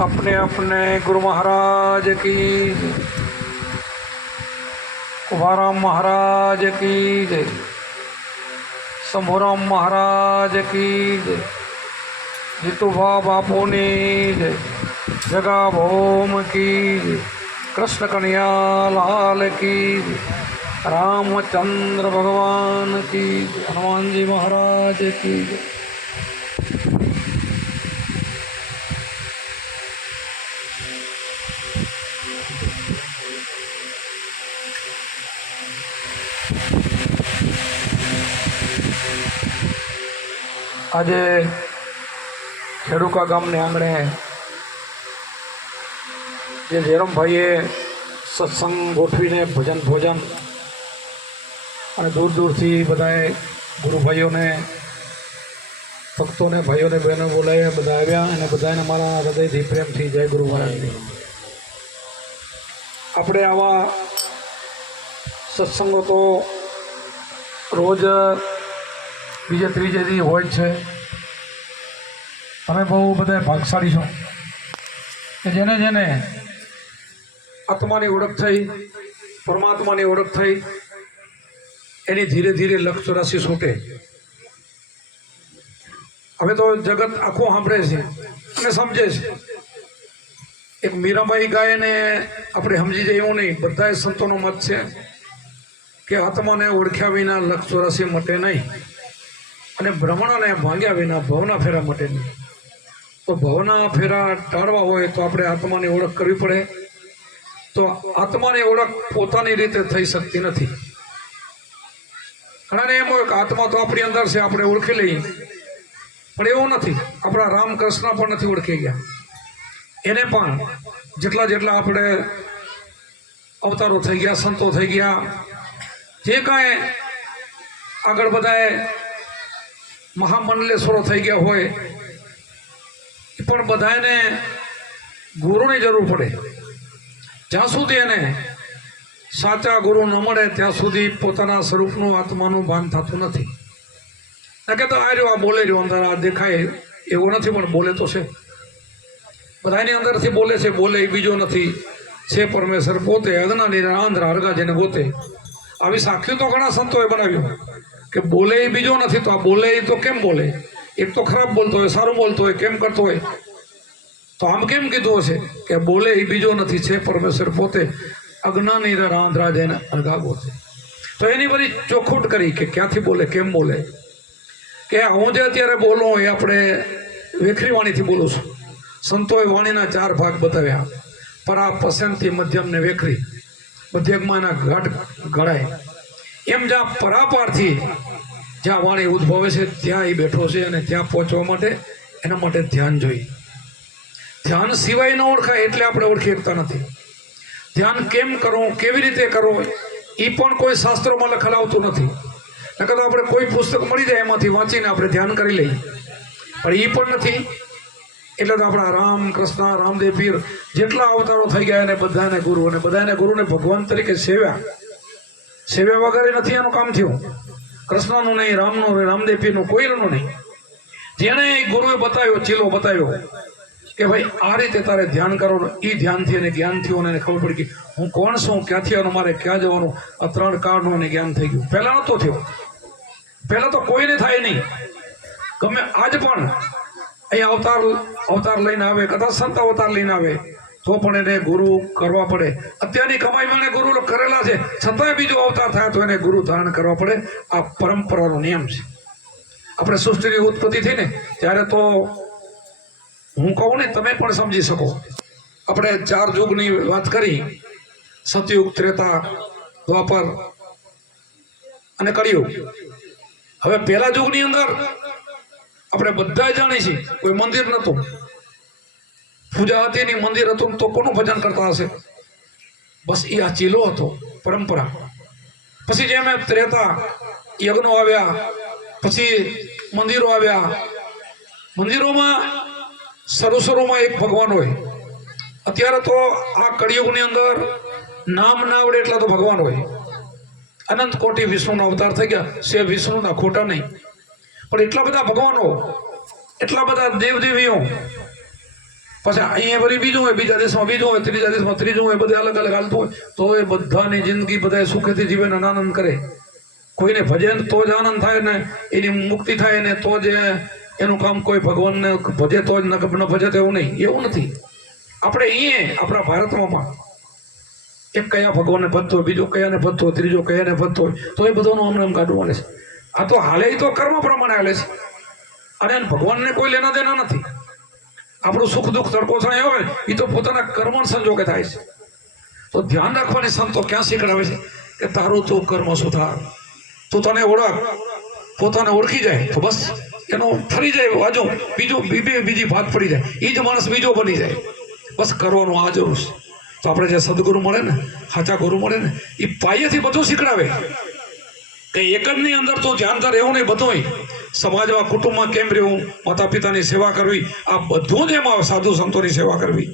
अपने अपने गुरु महाराज की जय। कुमाराम महाराज की जय शंभुराम महाराज की जय જીતુભા બાપુની જય જગા ભૌમ કી જય કૃષ્ણ કનૈયા લાલ કી જય રામચંદ્ર ભગવાન કી જય હનુમાનજી મહારાજ કી જય આજે ખેડૂકા ગામને આંગણે જે જયરામભાઈએ સત્સંગ ગોઠવીને ભજન ભોજન અને દૂર દૂરથી બધાએ ગુરુભાઈઓને, ભક્તોને, ભાઈઓને બહેનો બોલાવીને બધા આવ્યા અને બધાને મારા હૃદયથી પ્રેમથી જય ગુરુ મહારાજની. આપણે આવા સત્સંગો તો રોજ બીજે ત્રીજે દી હોય છે. તમે બહુ બધા ભાગશાળી છો. કે જેને જેને આત્માની ઓળખ થઈ, પરમાત્માની ઓળખ થઈ, એની ધીરે ધીરે લક્ષ ચોરાસી છૂટે. હવે તો જગત આખું સાંભળે છે અને સમજે છે. એક મીરાબાઈ ગાય ને આપણે સમજી જાય એવું નહીં. બધાએ સંતોનો મત છે કે આત્માને ઓળખ્યા વિના લક્ષ ચોરાસી મટે નહીં. અને ભ્રમણાને ભાંગ્યા વિના ભવના ફેરા માટેની તો ભવના ફેરા ટાળવા હોય તો આપણે આત્માની ઓળખ કરવી પડે. તો આત્માની ઓળખ પોતાની રીતે થઈ શકતી નથી. ઘણાને એમ હોય કે આત્મા તો આપણી અંદર છે, આપણે ઓળખી લઈએ. પણ એવું નથી. આપણા રામકૃષ્ણ પણ નથી ઓળખી ગયા. એને પણ જેટલા જેટલા આપણે અવતારો થઈ ગયા, સંતો થઈ ગયા, જે કાંઈ આગળ બધાએ મહામંડલેશ્વરો થઈ ગયા હોય, પણ બધાને ગુરુની જરૂર પડે. જ્યાં સુધી એને સાચા ગુરુ ન મળે, ત્યાં સુધી પોતાના સ્વરૂપનું આત્માનું ભાન થતું નથી. ના કે તો આ રહ્યો, આ બોલે રહ્યો, અંદર આ દેખાય એવો નથી, પણ બોલે તો છે. બધાની અંદરથી બોલે છે, બોલે એ બીજો નથી. છે પરમેશ્વર પોતે અજ્ઞાની આંધ્ર અર્ગા જેને ગોતે. આવી સાખ્યું તો ઘણા સંતોએ બનાવ્યું કે બોલે એ બીજો નથી, તો આ બોલે એ તો કેમ બોલે? એક તો ખરાબ બોલતો હોય, સારું બોલતો હોય, કેમ કરતો હોય? તો આમ કેમ કીધું હશે? કે બોલે એ બીજો નથી, છે પરમેશ્વર પોતે અજ્ઞાની રાંધરા જઈને અરગા છે. તો એની બધી ચોખૂટ કરી કે ક્યાંથી બોલે, કેમ બોલે? કે હું જે અત્યારે બોલું એ આપણે વેખરી વાણીથી બોલું છું. સંતોએ વાણીના ચાર ભાગ બતાવ્યા. પરા પસંદથી મધ્યમ ને વેખરી. મધ્યમમાં એના ઘાટ ઘડાય. એમ જ્યાં પરાપારથી જ્યાં વાણી ઉદ્ભવે છે, ત્યાં એ બેઠો છે અને ત્યાં પહોંચવા માટે એના માટે ધ્યાન જોઈએ ધ્યાન સિવાય ન ઓળખાય એટલે આપણે ઓળખી શકતા નથી. ધ્યાન કેમ કરવું, કેવી રીતે કરવું એ પણ કોઈ શાસ્ત્રોમાં લખેલ આવતું નથી. નકર તો આપણે કોઈ પુસ્તક મળી જાય એમાંથી વાંચીને આપણે ધ્યાન કરી લઈએ. પણ એ પણ નથી. એટલે તો આપણા રામ કૃષ્ણ, રામદેવ પીર જેટલા અવતારો થઈ ગયા એને બધાને ગુરુ અને બધાને ગુરુને ભગવાન તરીકે સેવ્યા. સેવ્યા વગર નથી એનું કામ થયું. કૃષ્ણનું નહીં, રામનું નહીં રામદેવ પીરનું કોઈનું નહીં. જેણે ગુરુએ બતાવ્યો, ચીલો બતાવ્યો કે ભાઈ, આ રીતે તારે ધ્યાન કરો એ ધ્યાનથી અને જ્ઞાનથી અને ખબર પડી કે હું કોણ છું, ક્યાંથી અને મારે ક્યાં જવાનું. આ ત્રણ કાળનું અને જ્ઞાન થઈ ગયું. પહેલાં નહોતો થયો. પહેલાં તો કોઈને થાય નહીં. ગમે આજ પણ અહીંયા અવતાર અવતાર લઈને આવે, કદાચ સંત અવતાર લઈને આવે. તો પણ એને ગુરુ કરવા પડે. અત્યારની કમાઈમાં એને ગુરુ કરેલા છે. છતાંય બીજો અવતાર થાય તો એને ગુરુ ધારણ કરવા પડે. આ પરંપરાનો નિયમ છે. આપણે સૃષ્ટિની ઉત્પત્તિ થઈ ને, ત્યારે તો હું કહું ને, તમે પણ સમજી શકો. આપણે ચાર યુગની વાત કરી. સતયુગ, ત્રેતા, દ્વાપર અને કળિયુગ. હવે પહેલા યુગની અંદર આપણે બધા જાણીએ છીએ. કોઈ મંદિર નહોતું. પૂજા હતી ને મંદિર હતું, તો કોનું ભજન કરતા હશે? બસ એ આ ચીલો હતો, પરંપરા. પછી જેમ એમ ત્રેતા યજ્ઞો આવ્યા, પછી મંદિરો આવ્યા. મંદિરોમાં શરૂ શરૂમાં એક ભગવાન હોય. અત્યારે તો આ કળિયુગની અંદર નામ ના આવડે એટલા તો ભગવાન હોય. અનંત કોટી વિષ્ણુના અવતાર થઈ ગયા, સે વિષ્ણુના ખોટા નહીં. પણ એટલા બધા ભગવાનો, એટલા બધા દેવદેવીઓ પછી અહીંયા વળી બીજું હોય, બીજા દેશમાં બીજું હોય, ત્રીજા દેશમાં ત્રીજું હોય, બધે અલગ અલગ હાલતું હોય, તો એ બધાની જિંદગી બધા સુખેથી જીવે આનંદ કરે. કોઈને ભજે ને તો જ આનંદ થાય ને, એની મુક્તિ થાય ને તો જ એનું કામ કોઈ ભગવાનને ભજે તો જ ન ભજે તો એવું નહીં, એવું નથી. આપણે અહીંયા, આપણા ભારતમાં એક કયા ભગવાનને ભજતો હોય, બીજો કયાને ભજતો હોય, ત્રીજો કયાને ભજતો હોય, તો એ બધાનું અમને એમ કાઢવું છે. આ તો હાલે તો કર્મ પ્રમાણે હાલે છે. અને ભગવાનને કોઈ લેના દેના નથી. આપણું સુખ દુઃખ તડકો થાય હોય એ તો પોતાના કર્મ સંજોગે થાય છે. તો ધ્યાન રાખવાની સંતો ક્યાં શીખડાવે છે? કે તારું તું કર્મ સુધાર. તું તને ઓળખ. પોતાને ઓળખી જાય તો બસ એનો ફરી જાય વાજો. બીજો બીબી બીજી ભાત પડી જાય. એ જ માણસ બીજો બની જાય. બસ કરવાનું આ જરૂર છે. તો આપણે જે સદગુરુ મળે ને, સાચા ગુરુ મળે ને એ પાયેથી બધું શીખડાવે. કે એક જ ની અંદર તો ધ્યાન કર એવું નહીં બધું સમાજમાં કુટુંબમાં કેમ રહેવું? માતા પિતાની સેવા કરવી. આ બધું જ એમાં સાધુ સંતોની સેવા કરવી.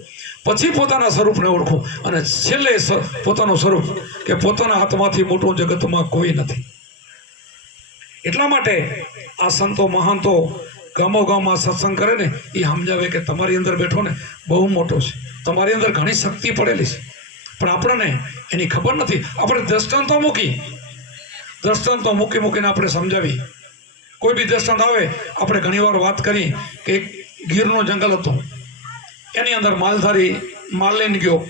પછી પોતાના સ્વરૂપને ઓળખવું. અને છેલ્લે પોતાનું સ્વરૂપ કે પોતાના હાથમાંથી મોટું જગતમાં કોઈ નથી. એટલા માટે આ સંતો મહાંતો ગામો ગામમાં સત્સંગ કરે ને એ સમજાવે કે તમારી અંદર બેઠો ને, બહુ મોટો છે. તમારી અંદર ઘણી શક્તિ પડેલી છે. પણ આપણને એની ખબર નથી. આપણે દ્રષ્ટાંતો મૂકી. દ્રષ્ટાંતો મૂકી મૂકીને આપણે સમજાવી કોઈ બી દ્રષ્ટાંત આવે, આપણે ઘણીવાર વાત કરી કે ગીરનો જંગલ હતું. એની અંદર માલધારી માલ લઈને ગયો.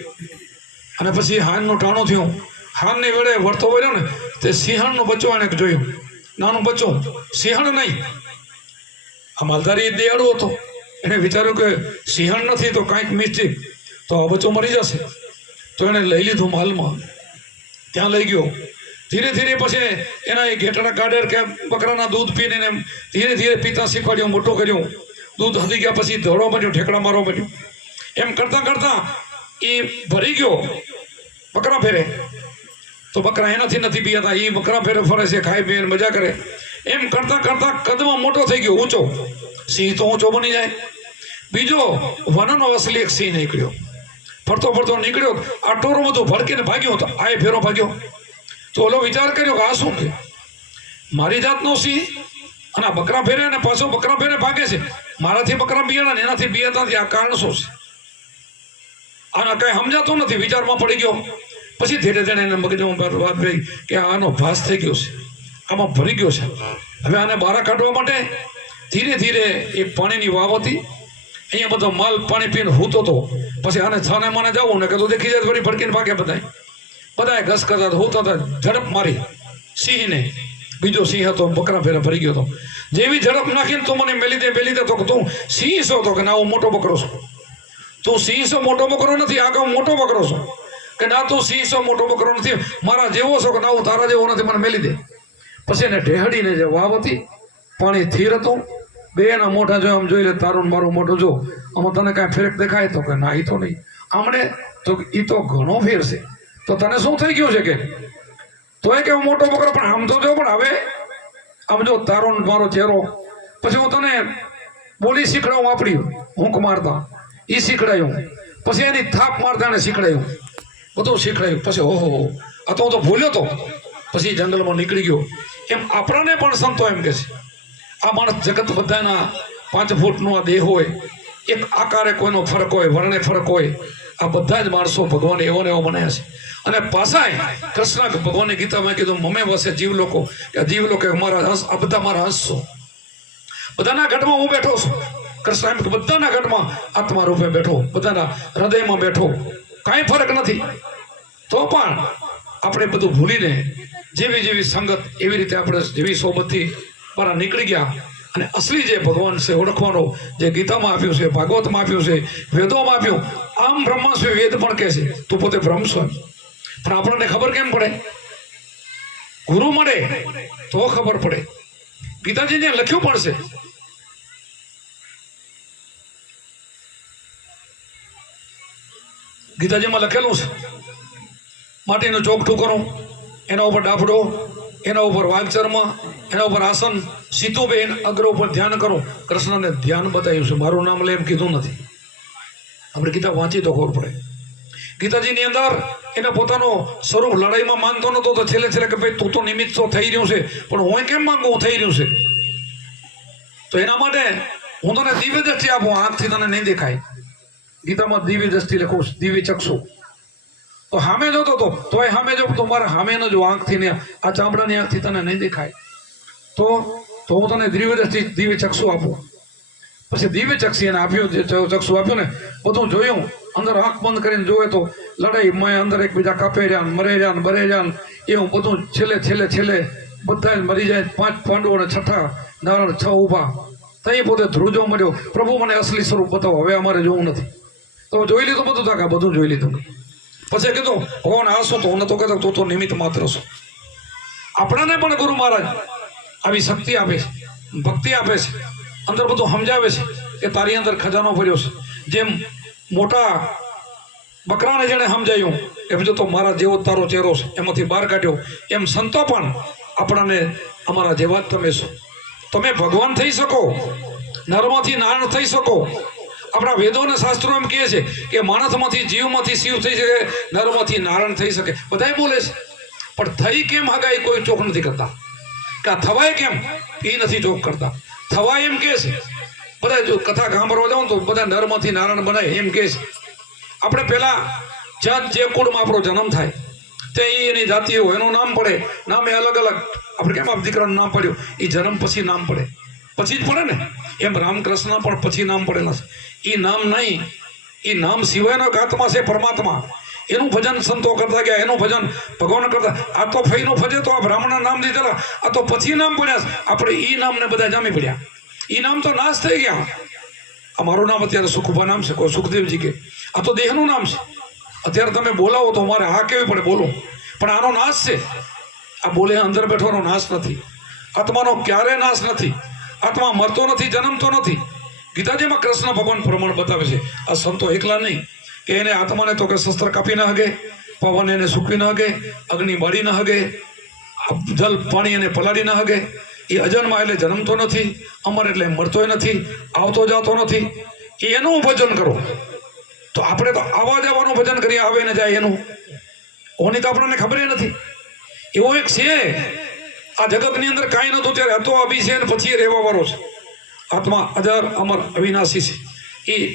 અને પછી હાનનું ટાણું થયું. હાનની વેળે વળતો વર્યો ને, તે સિંહણનું બચ્ચું એણે જોયું. નાનું બચ્ચું, સિંહણ નહીં. આ માલધારી દેડો હતો. એણે વિચાર્યું કે સિંહણ નથી તો કાંઈક મિસ્ટેક. તો આ બચ્ચો મરી જશે. તો એણે લઈ લીધું માલમાં. ત્યાં લઈ ગયો. ધીરે ધીરે પછી એના એ ઘેટાના કાઢેર કે બકરાના દૂધ પીને એને ધીરે ધીરે પિતા શીખવાડ્યું, મોટું કર્યું. દૂધ હલી ગયા પછી ધોળો બન્યો ઠેકડા મારો બન્યું એમ કરતાં કરતાં એ ભરી ગયો બકરા ફેરે. તો બકરા એનાથી નથી પીતા એ બકરા ફેરે ફરે છે ખાઈ પીને મજા કરે. એમ કરતાં કરતાં કદમાં મોટો થઈ ગયો, ઊંચો. સિંહ તો ઊંચો બની જાય. બીજો વનનો અસલી એક સિંહ નીકળ્યો. ફરતો ફરતો નીકળ્યો, આ ટોરો બધું ભડકીને ભાગ્યો તો આ ફેરો ભાગ્યો. તો ઓલો વિચાર કર્યો કે આ શું કે મારી જાતનો સિંહ અને બકરા ફેરે અને પાછો બકરા ફેરે ભાગે છે. મારાથી બકરા બિયાડા ને એનાથી બિયાતા નથી આ કારણ શું છે? આના કઈ સમજાતું નથી, વિચારમાં પડી ગયો. પછી ધીરે ધીરે એને મગજમાં વાત રહી કે આનો ભાસ થઈ ગયો છે. આમાં ભરી ગયો છે. હવે આને બહાર કાઢવા માટે ધીરે ધીરે એક પાણીની વાવ હતી. અહીંયા બધો માલ પાણી પીને હૂતો હતો. પછી આને છાને માને જવું ને કે તો દેખી જાય ફરી ભડકીને ભાગે બધાય. બધાએ ઘસ હોતા હતા ઝડપ મારી. સિંહને. બીજો સિંહ હતો, બકરા ફેરા ફરી ગયો હતો. જેવી ઝડપ નાખીને તું મને મેલી દે મેલી દે તો તું સિંહ છો તો કે ના, હું મોટો બકરો છું. તું સિંહ છો, મોટો બકરો નથી આ હું મોટો બકરો છું. કે ના, તું સિંહ છો, મોટો બકરો નથી, મારા જેવો છો કે ના, હું તારા જેવો નથી, મને મેલી દે. પછી એને ઢેહડીને જે વાવ હતી, પાણી થીર હતું. બે એના મોઢા જો આમ જોઈ લે, તારું મારું મોઢું જો, આમાં તને કાંઈ ફેરક દેખાય તો કે ના એ તો નહીં. આમણે તો એ તો ઘણો ફેર છે. તો તને શું થઈ ગયું છે કે? તો એ કે હું મોટો બકરો, પણ આમ તો જો, પણ હવે આમ જો, તારો મારો ચહેરો. પછી હું તને બોલી શીખડાવું વાપર્યું, હુંક મારતા. એ શીખડાયું. પછી એની થાપ મારતા એને શીખડાયું. બધું શીખડાયું. પછી ઓહો, આ તો હું તો ભૂલ્યો તો. પછી જંગલમાં નીકળી ગયો. એમ આપણાને પણ સંતો એમ કે છે. આ માણસ જગત બધાના પાંચ ફૂટનો આ દેહ હોય. એક આકારે કોઈનો ફરક હોય, વર્ણે ફરક હોય. આ બધા જ માણસો ભગવાન એવો ને એવો બનાવ્યા છે. અને પાસાય કૃષ્ણ ભગવાનની ગીતામાં કીધું, મમે વસે જીવ લોકો કે જીવ લોકો મારા હંસ, આ બધા મારા હંસ બધાના ઘટમાં હું બેઠો છું. કૃષ્ણ એમ બધાના ઘટમાં આત્મા રૂપે બેઠો, બધાના હૃદયમાં બેઠો. કાંઈ ફરક નથી. તો પણ આપણે બધું ભૂલીને જેવી જેવી સંગત, એવી રીતે આપણે જેવી સોબતથી મારા નીકળી ગયા. અને અસલી જે ભગવાન છે, ઓળખવાનો જે ગીતામાં આપ્યું છે, ભાગવતમાં આપ્યું છે, વેદોમાં આપ્યું, આમ બ્રહ્માસ્વ વેદ પણ કહે છે, તું પોતે બ્રહ્મ એમ. પણ આપણને ખબર કેમ પડે? ગુરુ મળે તો ખબર પડે. ગીતાજીને લખ્યું પણ છે. ગીતાજીમાં લખેલું છે. માટીનું ચોકઠું કરો એના ઉપર ડાફડો, એના ઉપર વાઘચર્મ એના ઉપર આસન. સીતુબેન અગ્ર ઉપર ધ્યાન કરો. કૃષ્ણને ધ્યાન બતાવ્યું છે. મારું નામ લે એમ કીધું નથી. આપણે ગીતા વાંચી તો ખબર પડે. ગીતાજીની અંદર એને પોતાનો સ્વરૂપ લડાઈમાં માનતો નતો, તો છેલ્લે છેલ્લે કે ભાઈ તું તો નિમિત્ત તો થઈ રહ્યું છે, પણ હું કેમ માંગુ? હું થઈ રહ્યું છે. તો એના માટે હું તને દિવ્ય દ્રષ્ટિ આપું આંખથી તને નહીં દેખાય. ગીતામાં દિવ્ય દ્રષ્ટિ લખું, દિવ્ય ચક્ષુ. તો સામે જોતો તો તોય સામે જો, તો મારા સામે ન જો આંખથી ને આ ચામડાની આંખથી તને નહીં દેખાય. તો તો હું તને દિવ્ય દ્રષ્ટિ, દિવ્ય ચક્ષુ આપું. પછી દિવ્ય ચક્ષી એને આપ્યું ચક્ષુ આપ્યું ને, બધું જોયું. અંદર આંખ બંધ કરીને જોવે તો લડાઈ મેં અંદર એકબીજા કાપે રહ્યા મરે રહ્યા બરે રહ્યા એવું બધું છેલ્લે છેલ્લે છેલ્લે બધા મરી જાય, પાંચ પાંડવો અને છઠ્ઠા નારાયણ છ ઊભા. તઈ પોતે ધ્રુજો મળ્યો. પ્રભુ મને અસલી સ્વરૂપ બતાવો. હવે અમારે જોવું નથી. તો જોઈ લીધું બધું તાકા બધું જોઈ લીધું. પછી કીધું ભગવાન આ શું તો? હું નતો કહેતો, તું તો નિમિત્ત માત્ર છું. આપણાને પણ ગુરુ મહારાજ આવી શક્તિ આપે છે, ભક્તિ આપે છે, અંદર બધું સમજાવે છે કે તારી અંદર ખજાનો ભર્યો છે. જેમ મોટા બકરાને જેણે સમજાયું, એમ જો તો મારા જેવો તારો ચહેરો છે. એમાંથી બહાર કાઢ્યો. એમ સંતો પણ આપણાને અમારા જેવા જ તમે છો. તમે ભગવાન થઈ શકો, નરમાંથી નારાયણ થઈ શકો. આપણા વેદો અને શાસ્ત્રો એમ કહે છે કે માણસમાંથી જીવમાંથી શિવ થઈ શકે, નરમાંથી નારાયણ થઈ શકે. બધાય બોલે છે. પણ થઈ કેમ હગાઈ કોઈ ચોક નથી કરતા? કે થવાય કેમ? એ નથી ચોક કરતા. થવાય એમ કે છે. બધા જો કથા સાંભળવા જાઉં તો બધા નરમાંથી નારાયણ બનાય એમ કે છે. આપણે પહેલા જાત જે કુળમાં આપણો જન્મ થાય, તે એની જાતિ હોય એનું નામ પડે. નામે અલગ અલગ. આપણે કેમ આપ દીકરાનું નામ પડ્યું? એ જન્મ પછી નામ પડે. પછી જ પડે ને? એમ રામકૃષ્ણ પણ પછી નામ પડેલા છે. એ નામ નહીં. એ નામ સિવાયનો આત્મા છે પરમાત્મા. એનું ભજન સંતો કરતા ગયા, એનું ભજન ભગવાન કરતા. આ તો ફઈનું ભજે તો આ બ્રાહ્મણના નામ દીધેલા આ તો પછી નામ પડ્યા. આપણે એ નામને બધા જામી પડ્યા. ઈ નામ તો નાશ થઈ ગયા. આ મારું નામ અત્યારે સુખભા નામ છે, કોઈ સુખદેવજી કે આ તો દેહનું નામ છે. અત્યારે તમે બોલાવો તો મારે હા કેવી પડે, બોલો. પણ આનો નાશ છે. આ બોલે અંદર બેઠવાનો નાશ નથી. આત્માનો ક્યારે નાશ નથી? આત્મા મરતો નથી, જન્મતો નથી. ગીતાજીમાં કૃષ્ણ ભગવાન પ્રમાણ બતાવે છે. આ સંતો એકલા નહીં. કે એને આત્માને તો કે શસ્ત્ર કાપી ન હગે, પવન એને સૂકવી ન હગે, અગ્નિ બાળી ન હગે જલ પાણી એને પલાળી ન હગે એ અજન્મા એટલે જન્મતો નથી, અમર એટલે મરતોય નથી, આવતો જાતો નથી. એનું ભજન કરો. તો આપણે તો આવા જવાનું ભજન કરીએ, આવે ને જાય એનું. ઓની તો આપણને ખબર નથી. એવો એક છે. આ જગતની અંદર કાંઈ નહોતું, ત્યારે હતો અભી છે અને પછી રહેવા વાળો છે. આત્મા અજર, અમર, અવિનાશી છે. એ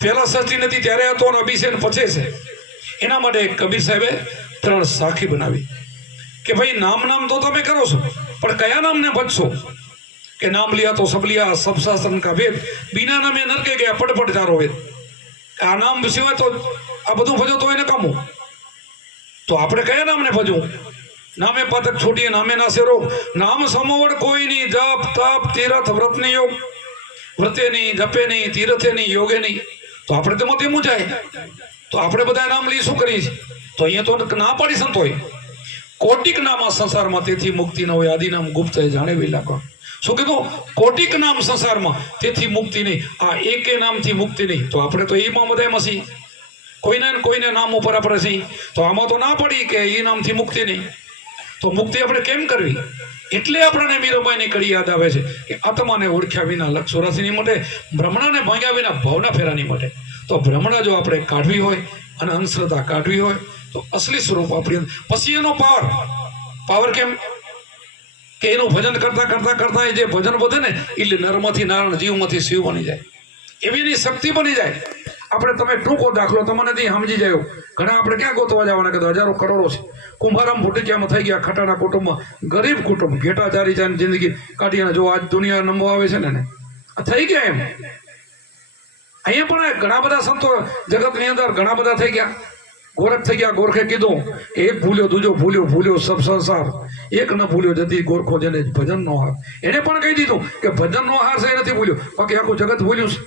પહેલાં સૃષ્ટિ નથી, ત્યારે હતો અને અભી છે અને પછી છે. એના માટે કબીર સાહેબે ત્રણ સાખી બનાવી. કે ભાઈ નામ નામ તો તમે કરો છો. પણ કયા નામને ભજશો? કે નામ લિયા તો સબ લિયા, સબ કા વેદ? બિના નામે નરકે ગયા, પડપડ ચારો વેદ. આ નામ સિવાય તો આ બધું ભજો તો એને કામું? તો આપણે કયા નામને ભજવું? નામે પતક છોડીએ નામે ના શેરો નામ સમોવડ કોઈ નહીં, જપ, તપ, તીરથ, વ્રત નહીં યોગ. વ્રતે નહીં, જપે નહીં, તીરથે નહીં, યોગે નહીં. તો આપણે તેમાં તેમ જાય તો આપણે બધા નામ લઈ શું કરીએ તો અહીંયા તો ના પાડી સંતોય કોટિક નામ સંસારમાં તેથી મુક્તિ ન હોય, આદિનામ ગુપ્ત જાણેવી જાણે શું કીધું? કોટિક નામ સંસારમાં તેથી મુક્તિ નહીં. આ એકે નામથી મુક્તિ નહીં. તો આપણે તો એમાં બધા એમાં છીએ. કોઈને કોઈને નામ ઉપર આપણે છીએ. તો આમાં તો ના પડી કે એ નામથી મુક્તિ નહીં. તો મુક્તિ આપણે કેમ કરવી? એટલે આપણને મીરાબાઈની કડી યાદ આવે છે કે આત્માને ઓળખ્યા વિના લક્ષ ચોરાસીની માટે ભ્રમણાને ભાંગ્યા વિના, ભાવના ફેરાની માટે. તો ભ્રમણા જો આપણે કાઢવી હોય અને અંધશ્રદ્ધા કાઢવી હોય તો અસલી સ્વરૂપ આપણી પછી એનો પાવર. પાવર કેમ? કે એનું ભજન કરતા કરતા કરતા જે ભજન વધે ને એટલે નરમાંથી નારાયણ જીવમાંથી શિવ બની જાય. એવી શક્તિ બની જાય. આપણે તમે ટૂંકો દાખલો, તમને નથી સમજી જાય ઘણા આપણે ક્યાં ગોતવા જવાના કે હજારો કરોડો છે. કુંભારામ ભૂટિયામાં થઈ ગયા ખટાના કુટુંબમાં. ગરીબ કુટુંબ, ઘેટાચારી છે જિંદગી કાઢી અને જો આજ દુનિયા નંબો આવે છે ને થઈ ગયા એમ. અહીંયા પણ ઘણા બધા સંતો જગતની અંદર ઘણા બધા થઈ ગયા. ગોરખ થઈ ગયા, ગોરખે કીધું, એક ભૂલ્યો, દૂજો ભૂલ્યો ભૂલ્યો, સબ સંસાર. એક ન ભૂલ્યો જતી ગોરખો જેને ભજન નો હાર. એને પણ કહી દીધું કે ભજન નો હાર છે એ નથી ભૂલ્યો. બાકી આખું જગત ભૂલ્યું છે.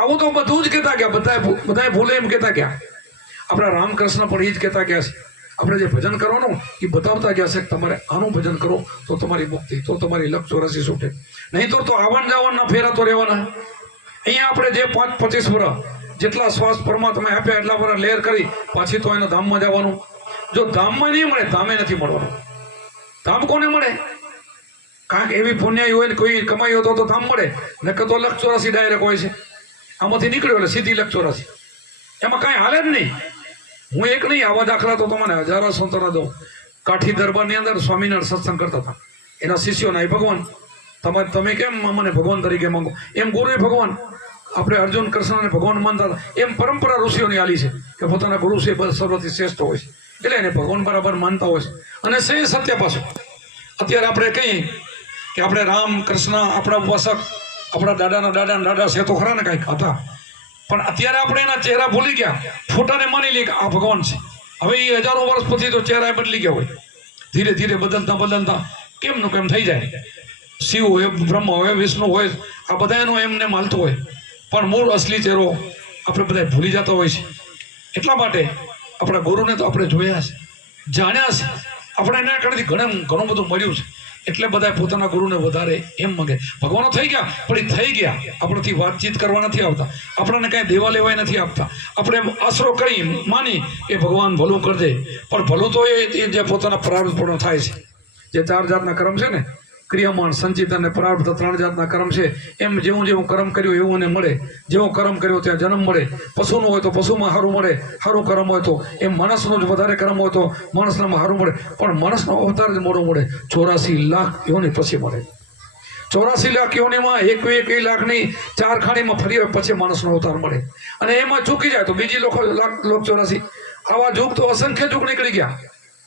આવું તો બધું જ કહેતા ગયા બધા બધા ભૂલે એમ કહેતા ગયા. આપણા રામકૃષ્ણ પણ એ જ કહેતા ગયા છે. આપણે જે ભજન કરવાનું એ બતાવતા ગયા છે કે તમારે આનું ભજન કરો, તો તમારી મુક્તિ, તો તમારી લક્ષ ચોરાસી છૂટે. નહીં તો તો આવન જાવનના ફેરા તો રહેવાના. અહીંયા આપણે જે પાંચ પચીસ વર્ષ જેટલા શ્વાસ પરમાત્મા આપ્યા એટલા વર્ષ લેર કરી, પાછી તો એના ધામમાં જવાનું. જો ધામમાં નહીં મળે, ધામે નથી મળવાનું. ધામ કોને મળે? કાંઈક એવી પુણ્યાઈ હોય ને કોઈ કમાઈ હોય તો ધામ મળે. નકર તો લક્ષ ડાયરેક્ટ હોય છે. આમાંથી નીકળ્યો એટલે સીધી લક્ષ એમાં કાંઈ હાલે જ નહીં. હું એક નહીં, આવા દાખલા તો તમને હજારો સંતોના દઉં. કાઠી દરબારની અંદર સ્વામિનારાયણ સત્સંગ કરતા હતા. એના શિષ્યોના એ ભગવાન, તમારે તમે કેમ મને ભગવાન તરીકે માંગો? એમ ગુરુ ભગવાન આપણે અર્જુન, કૃષ્ણ અને ભગવાન માનતા હતા. એમ પરંપરા ઋષિઓની આલી છે કે પોતાના ગુરુ છે સર્વથી શ્રેષ્ઠ હોય છે. એટલે એને ભગવાન બરાબર માનતા હોય છે. અને સે સત્ય પાછું. અત્યારે આપણે કહીએ કે આપણે રામ, કૃષ્ણ, આપણા ઉપાસક આપણા દાદાના દાદાના દાદા છે તો ખરા ને કાંઈક હતા પણ અત્યારે આપણે એના ચહેરા ભૂલી ગયા. ફોટાને માની લઈએ કે આ ભગવાન છે. હવે એ હજારો વર્ષ પછી તો ચહેરા બદલી ગયા હોય. ધીરે ધીરે બદલતા બદલતા કેમનું કેમ થઈ જાય? શિવ હોય, બ્રહ્મ હોય, વિષ્ણુ હોય, આ બધા એનો એમને માલતું હોય. પણ મૂળ અસલી ચહેરો આપણે બધા ભૂલી જતા હોય છે. એટલા માટે આપણા ગુરુને તો આપણે જોયા છે. જાણ્યા છે. આપણે એના કારણથી ઘણું ઘણું બધું મળ્યું છે. એટલે બધા પોતાના ગુરુને વધારે એમ માંગે. ભગવાનો થઈ ગયા, પણ એ થઈ ગયા. આપણાથી વાતચીત કરવા નથી આવતા. આપણને કાંઈ દેવા લેવાય નથી આપતા. આપણે એમ આશરો કરી માની કે ભગવાન ભલું કરજે પણ ભલું તો એ જે પોતાના પ્રારબ્ધ પૂર્ણ થાય છે. જે ચાર જાતના કર્મ છે ને ક્રિયામાન સંચિત અને પ્રારબ્ધ ત્રણ જાતના કર્મ છે. એમ જેવું જેવું કર્મ કર્યું એવું એને મળે. જેવો કર્મ કર્યો ત્યાં જન્મ મળે. પશુનું હોય તો પશુમાં સારું મળે. સારું કર્મ હોય તો એમ માણસનું જ વધારે કર્મ હોય તો માણસનામાં સારું મળે. પણ માણસનો અવતાર જ મોડો મળે. ચોરાસી લાખ યોની પછી મળે. ચોરાસી લાખ યોનીમાં એક એક લાખની ચાર ખાણીમાં ફરી હોય પછી માણસનો અવતાર મળે. અને એમાં ચૂકી જાય તો બીજી લોકો લાખ લોક ચોરાસી. આવા જુગ તો અસંખ્ય જુગ નીકળી ગયા.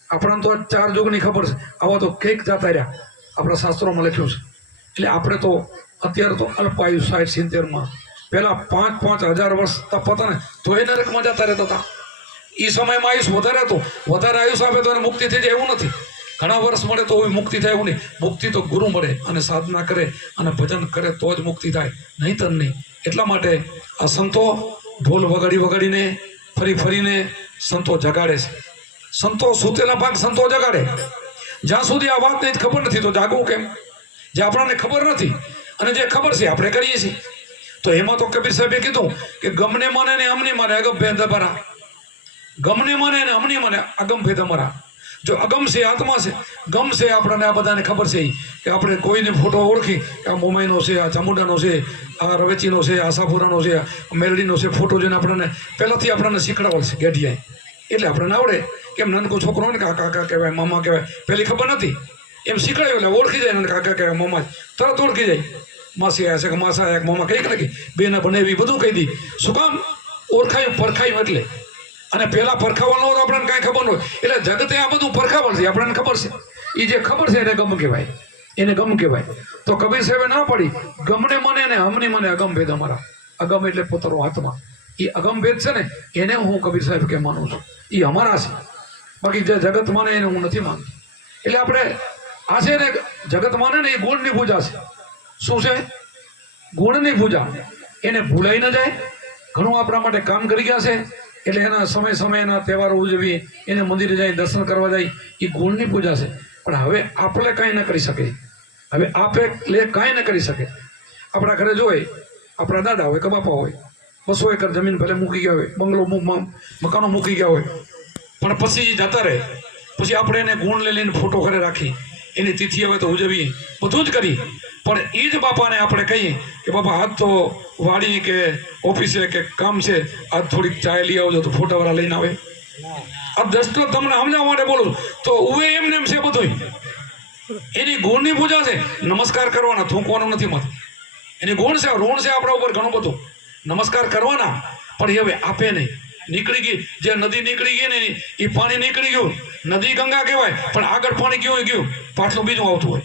આપણને તો ચાર જુગની ખબર છે. આવા તો કંઈક જતા રહ્યા. આપણા શાસ્ત્રોમાં લખ્યું છે. એટલે આપણે તો અત્યારે તો અલ્પાયુ સાઠ સિત્તેરમાં. પહેલા પાંચ પાંચ હજાર વર્ષ તપતા ને તો એ નરકમાં જતા રહેતા હતા. એ સમયમાં આયુષ વધારે હતો. વધારે આયુષ આપે તો એને મુક્તિ થઈ જાય એવું નથી. ઘણા વર્ષ મળે તો એ મુક્તિ થાય એવું નહીં. મુક્તિ તો ગુરુ મળે અને સાધના કરે અને ભજન કરે તો જ મુક્તિ થાય. નહીં તન નહીં. એટલા માટે આ સંતો ઢોલ વગાડી વગાડીને ફરી ફરીને સંતો જગાડે છે. સંતો સૂતેલા ભાગ સંતો જગાડે. જ્યાં સુધી આ વાતને ખબર નથી, તો જાગવું કેમ? જે આપણને ખબર નથી, અને જે ખબર છે, આપણે કરીએ છીએ. તો એમાં તો કબીર સાહેબે કીધું કે ગમને મને ને અમને મને અગમ ભેદ ગમને મને ને અમને મને અગમ ભેદ અમારા જો અગમ છે, આત્મા છે, ગમ છે આપણને, આ બધાને ખબર છે કે આપણે કોઈને ફોટો ઓળખી કે આ મુંબઈનો છે, આ ચામુંડાનો છે, આ રવેચીનો છે આશાપુરાનો છે, આ મેરડીનો છે, ફોટો જોઈને આપણને પહેલાંથી આપણને શીખડાવલ છે ગેઢિયાએ. એટલે આપણને આવડે કેમ નાનકો છોકરો ને કાકા કહેવાય, મામા કહેવાય પહેલી ખબર નથી. એમ શીખડાયું એટલે ઓળખી જાય ને કાકા કહેવાય, મામા તરત ઓળખી જાય. માસી આવ્યા છે કે માસા આવ્યા મામા કંઈક નથી બેને એવી બધું કહી દી. શું કામ? ઓળખાયું, પરખાયું એટલે. અને પહેલા પરખાવાનું તો આપણને કાંઈ ખબર ન હોય. એટલે જગતે આ બધું પરખાવલ છે, આપણને ખબર છે. એ જે ખબર છે એને ગમ કહેવાય. એને ગમ કહેવાય. તો કબીર સાહેબે ના પડી, ગમને મને અને હમને મને અગમ ભેદ અમારા. અગમ એટલે પોતાનો આત્મા. એ અગમ ભેદ છે ને, એને હું કબીર સાહેબ કે માનું છું. એ અમારા છે. બાકી જે જગત માને એને હું નથી માનતો. એટલે આપણે આ છે ને જગત માને ને એ ગુણની પૂજા છે. શું છે? ગુણની પૂજા. એને ભૂલાઈ ન જાય. ઘણું આપણા માટે કામ કરી ગયા છે. એટલે એના સમય સમય એના તહેવારો ઉજવીએ, એને મંદિરે જાય, દર્શન કરવા જાય, એ ગુણની પૂજા છે. પણ હવે આપણે કાંઈ ન કરી શકે. હવે આપે લે કાંઈ ન કરી શકે. આપણા ઘરે જોઈએ આપણા દાદા હોય કે બાપા હોય બસો એકર જમીન ભલે મૂકી ગયા હોય, બંગલો મકાનો મૂકી ગયા હોય પણ પછી જતા રહે. પછી આપણે એને ગુણ લઈ લઈને ફોટો ઘરે રાખી. એની તિથિ હવે તો ઉજવી બધું જ કરી પણ એ જ બાપાને આપણે કહીએ કે બાપા હાથ તો વાડી કે ઓફિસે કે કામ છે, આજ થોડીક ચાય લઈ આવજો તો ફોટાવાળા લઈને આવે. આ દસ્તો તમને સમજાવવા માટે બોલું. તો ઉવે એમને એમ છે બધું એની ગુણની પૂજા છે. નમસ્કાર કરવાના, થૂંકવાનું નથી મત. એની ગુણ છે, ઋણ છે આપણા ઉપર ઘણું બધું. નમસ્કાર કરવાના, પણ એ હવે આપે નહીં. નીકળી ગઈ. જે નદી નીકળી ગઈ ને એ પાણી નીકળી ગયું. નદી ગંગા કહેવાય, પણ આગળ પાણી ગયું ગયું? પાછું બીજું આવતું હોય.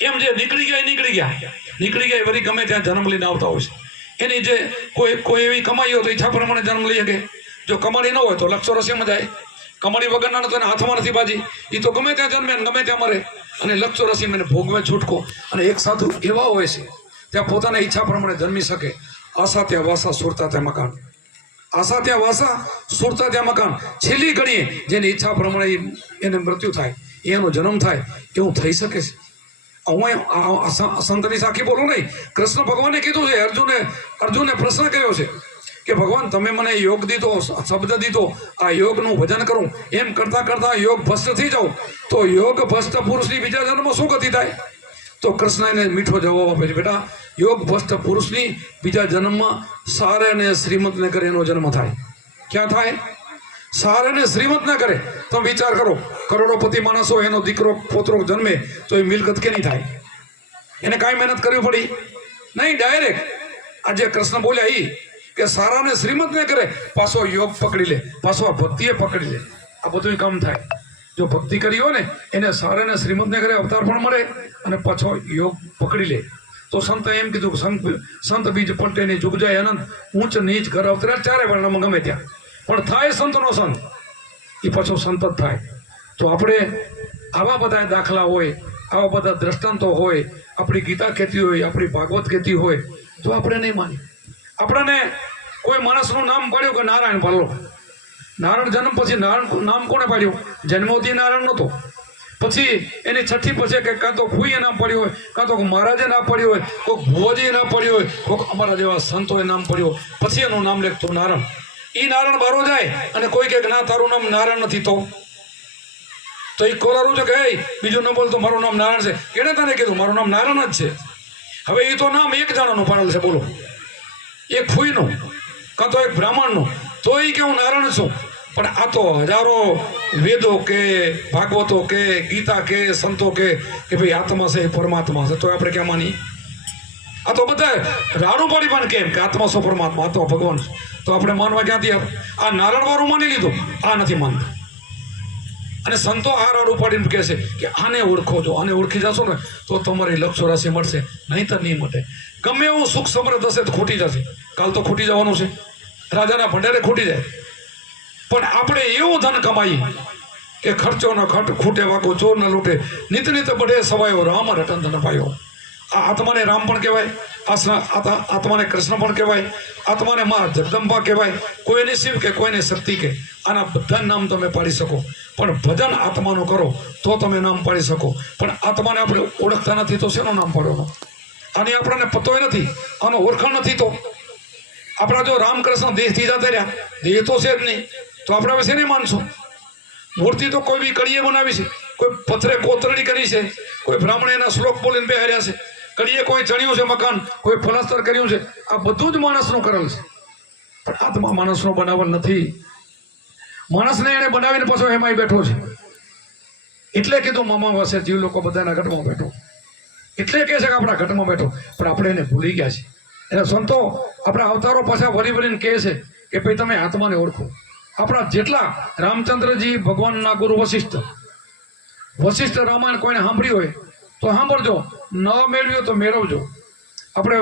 એમ જે નીકળી ગયા નીકળી ગયા. નીકળી ગયા વળી ગમે ત્યાં જન્મ લઈને આવતા હોય છે. એની જે કોઈ કોઈ એવી કમાઈ હોય તો ઈચ્છા પ્રમાણે જન્મ લઈ શકે. જો કમાણી ન હોય તો લક્ષો રસીમાં જાય કમાણી વગરના તો હાથમાં નથી બાજી. એ તો ગમે ત્યાં જન્મે ગમે ત્યાં મરે. અને લક્ષો રસી મને ભોગવે છૂટકો. અને એક સાધુ એવા હોય છે, ત્યાં પોતાના ઈચ્છા પ્રમાણે જન્મી શકે. આશા ત્યાં વાસા સુરતા ત્યાં મકાન. આશા ત્યાં વાસા, સુરતા ત્યાં મકાન. છેલ્લી ઘડીએ જેની ઈચ્છા પ્રમાણે એને મૃત્યુ થાય, એનો જન્મ થાય, એવું થઈ શકે છે. હું સંતની સાખી બોલું નહીં. કૃષ્ણ ભગવાને કીધું છે, અર્જુને અર્જુને પ્રશ્ન કર્યો છે કે ભગવાન, તમે મને યોગ દીધો શબ્દ દીધો, આ યોગનું ભજન કરું. એમ કરતા કરતા યોગ ભસ્ટ થઈ જાઉં. તો યોગ ભસ્ત પુરુષની બીજા જન્મ શું ગતિ થાય? તો કૃષ્ણ એને મીઠો જવાબ આપે છે. બેટા, યોગ ભસ્ત પુરુષની બીજા જન્મમાં સારે ને શ્રીમંતને કરે, એનો જન્મ થાય. ક્યાં થાય? સારે ને શ્રીમંત ના કરે. તમે વિચાર કરો, કરોડોપતિ માણસો એનો દીકરો, પોતરો જન્મે તો એ મિલકત કેની થાય? એને કાંઈ મહેનત કરવી પડી? નહીં ડાયરેક્ટ આજે કૃષ્ણ બોલ્યા એ કે સારાને શ્રીમંત ને કરે, પાછો યોગ પકડી લે, પાછો ભક્તિએ પકડી લે. આ બધું કામ થાય. જો ભક્તિ કરી હોય ને, એને સારાને શ્રીમત ને અવતાર પણ મળે અને પાછો યોગ પકડી લે. તો સંત એમ કીધું, સંત સંત બીજ પલટે ની જુગ અનંત, ઊંચ નીચ ઘર અવતરે. ચારે વર્ણમાં ગમે ત્યાં. પણ થાય સંતનો સંત એ પાછો સંત જ થાય. તો આપણે આવા બધા દાખલા હોય, આવા બધા દ્રષ્ટાંતો હોય, આપણી ગીતા કહેતી હોય, આપણી ભાગવત કહેતી હોય, તો આપણે નહીં માની આપણને કોઈ માણસનું નામ પાડ્યું કે નારાયણ પાલો નારાયણ જન્મ પછી નારાયણ નામ કોને પાડ્યું? જન્મોથી નારાયણ નહોતો. પછી એની છઠ્ઠી પછી કે કાં તો ફૂઈએ નામ પડ્યું હોય કાં તો મહારાજે નામ પડ્યું હોય કોઈક ભુવજીએ નામ પડ્યું હોય કોઈક અમારા જેવા સંતોએ નામ પડ્યું. પછી એનું નામ લેખતું નારાયણ. એ નારાયણ બારો જાય અને કોઈ કહે ના તારું નામ નારાયણ નથી તો. તો એ કોરારું છે કે "એય, બીજું ન બોલ તો મારું નામ નારાયણ છે. એણે તને કીધું મારું નામ નારાયણ જ છે. હવે એ તો નામ એક જણાનું પાડેલ છે બોલો. એક ફૂઈનું કાં તો એક બ્રાહ્મણનું. તો એ કે હું નારાયણ છું. પણ આ તો હજારો વેદો કે ભાગવતો કે ગીતા કે સંતો કે કે ભાઈ આત્મા છે પરમાત્મા છે. તો આપણે ક્યાં માની આ તો બધા રાડું પડી પણ કેમ કે આત્મા છો પરમાત્મા? આત્મા ભગવાન તો આપણે માનવા ક્યાંથી? આ નારણવાળું માની લીધું. આ નથી માનતા. અને સંતો આ રાડું પાડીને કહે કે આને ઓળખો જો આને ઓળખી જશો ને, તો તમારી લક્ષો રાશિ મળશે નહીં તો નહીં મળે ગમે એવું સુખ સમૃદ્ધ હશે તો ખૂટી જશે. કાલ તો ખૂટી જવાનું છે. રાજાના ભંડારે ખૂટી જાય. પણ આપણે એવું ધન કમાઈ કે ખર્ચો ન ખટ ખૂટે વાકો ચોર ન લૂટે નિત નિત બઢે સવાયો રામ રટન ધન પાયો. આ આત્માને રામ પણ કહેવાય આત્માને કૃષ્ણ પણ કહેવાય, આત્માને મા જગદંબા કહેવાય, કોઈને શિવ કે કોઈને શક્તિ કે, આના બધા નામ તમે પાડી શકો. પણ ભજન આત્માનું કરો, તો તમે નામ પાડી શકો. પણ આત્માને આપણે ઓળખતા નથી, તો શેનું નામ પાડવાનું? આની આપણને પતોય નથી, આનો ઓળખાણ નથી તો. આપણા જો રામકૃષ્ણ દેહથી જતા રહ્યા, દેહ તો છે જ નહીં. તો આપણે હવે શેને માનશું? મૂર્તિ તો કોઈ બી કડીએ બનાવી છે, કોઈ પથરે કોતરણી કરી છે, કોઈ બ્રાહ્મણ એના શ્લોક બોલીને બેહાર્યા છે. કડીએ કોઈ ચણ્યું છે મકાન, કોઈ ફલાસ્તર કર્યું છે. આ બધું જ માણસનું કરેલ છે. પણ આત્મા માણસનો બનાવલ નથી. માણસને એને બનાવીને પાછો એમાંય બેઠો છે. એટલે કીધું, મામા વસે જીવ લોકો બધાના ઘટમાં બેઠો. એટલે કહે છે કે આપણા ઘટમાં બેઠો. પણ આપણે એને ભૂલી ગયા છે. એટલે સંતો આપણા અવતારો પાછા વળી વળીને કહે છે કે, ભાઈ, તમે આત્માને ઓળખો. આપણા જેટલા રામચંદ્રજી ભગવાનના ગુરુ વશિષ્ઠ વશિષ્ઠ રામાયણ કોઈને સાંભળ્યું હોય તો સાંભળજો ન મેળવ્યો તો મેળવજો. આપણે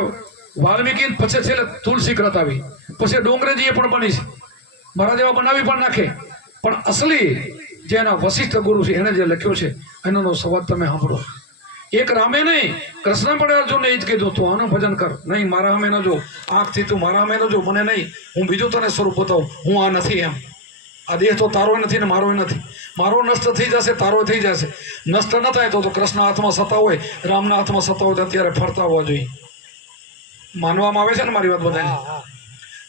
વાલ્મીકી પછી છેલ્લે તુલસી ક્રત આવી. પછી ડોંગરેજીએ પણ બની છે. મારા જેવા બનાવી પણ નાખે. પણ અસલી જે એના વશિષ્ઠ ગુરુ છે એણે જે લખ્યો છે એનો સંવાદ તમે સાંભળો. એક રામે નહીં કૃષ્ણ પણ અર્જુનને એ જ કીધું તું આનું ભજન કર. નહીં મારા સામે ન જો. આંખથી તું મારા સામે ન જો મને નહીં. હું બીજું તને સ્વરૂપ બતાવું. હું આ નથી એમ. આ દેહ તો તારો નથી ને મારો નથી. મારો નષ્ટ થઈ જશે તારો થઈ જશે. નષ્ટ ન થાય તો તો કૃષ્ણ હાથમાં સતા હોય રામના હાથમાં સત્તા હોય અત્યારે ફરતા હોવા જોઈએ. માનવામાં આવે છે ને મારી વાત બધાને?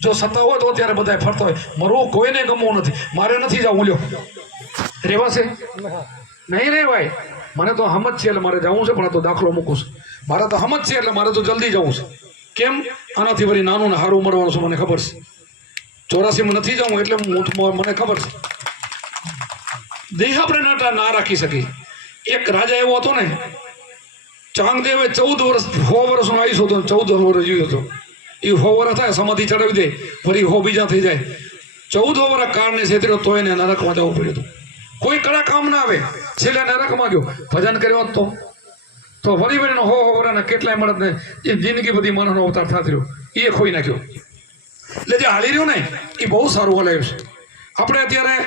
જો સતા હોય તો અત્યારે બધા ફરતા હોય. મરવું કોઈને ગમવું નથી. મારે નથી જવું લ્યો. રેવાશે નહીં રેવાય મને તો હમત છે એટલે મારે જવું છે, પણ આ તો દાખલો મૂકું છું. મારે તો હમત છે એટલે મારે તો જલ્દી જવું છે. કેમ? આનાથી વળી નાનું ને હારું મરવાનું છે, મને ખબર છે. ચોરાસીમાં નથી જવું એટલે મને ખબર છે. દેહ આપણે નાટા ના રાખી શકીએ એક રાજા એવો હતો ને, ચાંગદેવે ચૌદ વર્ષ છ વર્ષનો આયુષ્ય હતો, ચૌદ વર્ષ જોયું હતો. એ હો વર્ષ થાય, સમાધિ ચડાવી દે, ફરી હો બીજા થઈ જાય. ચૌદ વર્ષ કાળને છેતર્યો તો એને નરકમાં જવું પડ્યું હતું. કોઈ કડા કામ ના આવે, છેલ્લે નરકમાં ગયો. ભજન કર્યો તો? તો વળી વળીનો હો હો વરાના કેટલાય મળદને એ જિંદગી બધી મનનો અવતાર થતો રહ્યો એ ખોઈ નાખ્યો. એટલે જે હાલી રહ્યો ને, એ બહુ સારું હલાવ્યું છે. આપણે અત્યારે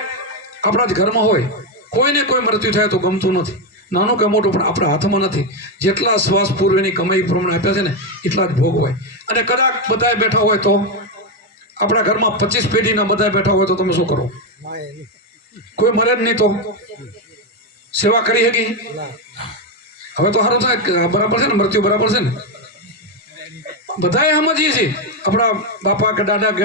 આપણા જ ઘરમાં હોય, કોઈને કોઈ મૃત્યુ થાય તો ગમતું નથી. નાનું કે મોટું પણ આપણા હાથમાં નથી. જેટલા શ્વાસ પૂર્વેની કમાઈ પ્રમાણે આપ્યા છે ને, એટલા જ ભોગ હોય. અને કદાચ બધા બેઠા હોય તો, આપણા ઘરમાં પચીસ પેઢીના બધા બેઠા હોય તો તમે શું કરો? કોઈ મરે જ નહીં તો? સેવા કરી શકી હવે તો સારું થાય. બરાબર છે ને, મૃત્યુ બરાબર છે ને? બધાએ સમજીએ છીએ. આપણા બાપા કે દાદા કે